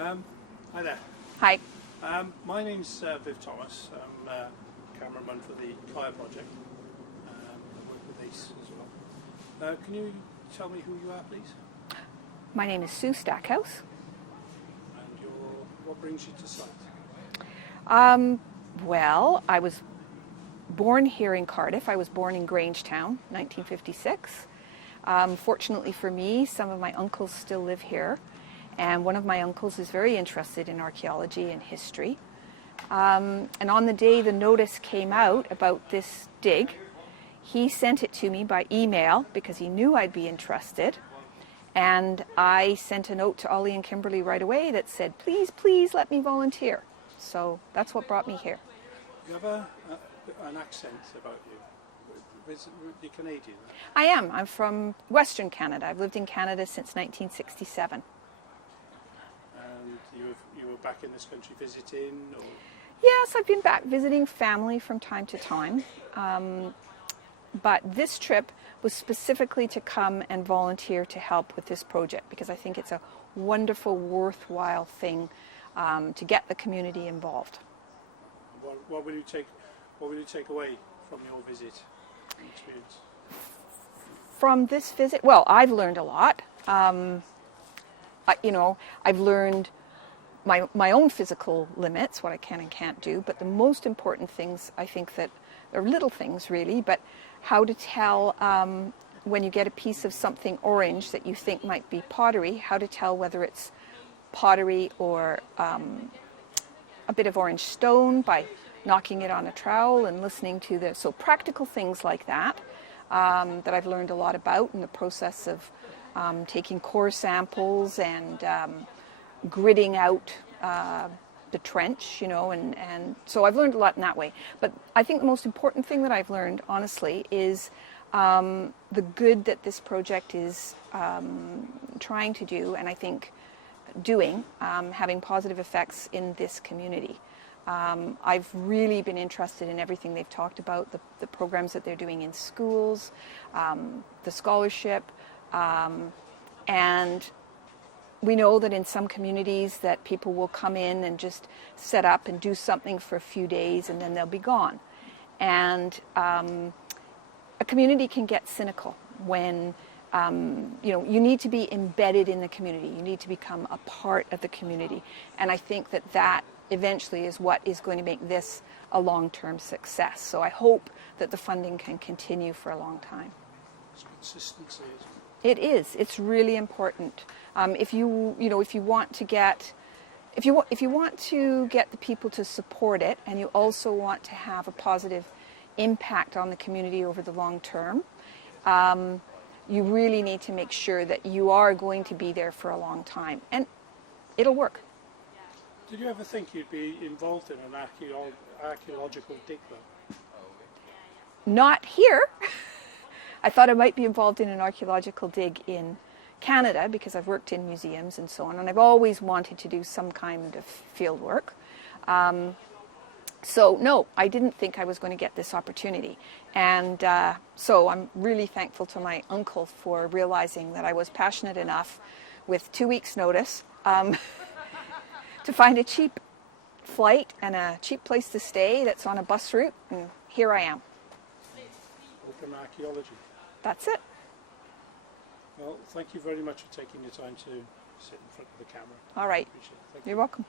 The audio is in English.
Hi there. Hi. My name's Viv Thomas. I'm cameraman for the Kaya project. I work with ACE as well. Can you tell me who you are, please? My name is Sue Stackhouse. And what brings you to site? Well, I was born here in Cardiff. I was born in Grangetown, 1956. Fortunately for me, some of my uncles still live here. And one of my uncles is very interested in archaeology and history. And on the day the notice came out about this dig, he sent it to me by email because he knew I'd be interested. And I sent a note to Ollie and Kimberly right away that said, please, please let me volunteer. So that's what brought me here. You have an accent about you. You're Canadian? I am. I'm from Western Canada. I've lived in Canada since 1967. And you were back in this country visiting? Or? Yes, I've been back visiting family from time to time. But this trip was specifically to come and volunteer to help with this project because I think it's a wonderful, worthwhile thing to get the community involved. What will you take away from your visit and experience? From this visit, well, I've learned a lot. I've learned my own physical limits, what I can and can't do, but the most important things, I think that they're little things really, but how to tell when you get a piece of something orange that you think might be pottery, how to tell whether it's pottery or a bit of orange stone by knocking it on a trowel and listening to so practical things like that that I've learned a lot about in the process of taking core samples and gridding out the trench, and so I've learned a lot in that way. But I think the most important thing that I've learned, honestly, is the good that this project is trying to do, and I think doing, having positive effects in this community. I've really been interested in everything they've talked about, the programs that they're doing in schools, the scholarship, and we know that in some communities that people will come in and just set up and do something for a few days and then they'll be gone. And a community can get cynical when you need to be embedded in the community. You need to become a part of the community. And I think that eventually is what is going to make this a long-term success. So I hope that the funding can continue for a long time. It's consistency, isn't it? It is. It's really important. If you want to get the people to support it, and you also want to have a positive impact on the community over the long term, you really need to make sure that you are going to be there for a long time, and it'll work. Did you ever think you'd be involved in an archaeological dig though? Not here. I thought I might be involved in an archaeological dig in Canada because I've worked in museums and so on, and I've always wanted to do some kind of field work. So no, I didn't think I was going to get this opportunity. And so I'm really thankful to my uncle for realizing that I was passionate enough with 2 weeks' notice to find a cheap flight and a cheap place to stay that's on a bus route, and here I am. Open archaeology. That's it. Well, thank you very much for taking the time to sit in front of the camera. All right. Appreciate it. Thank you. You're welcome.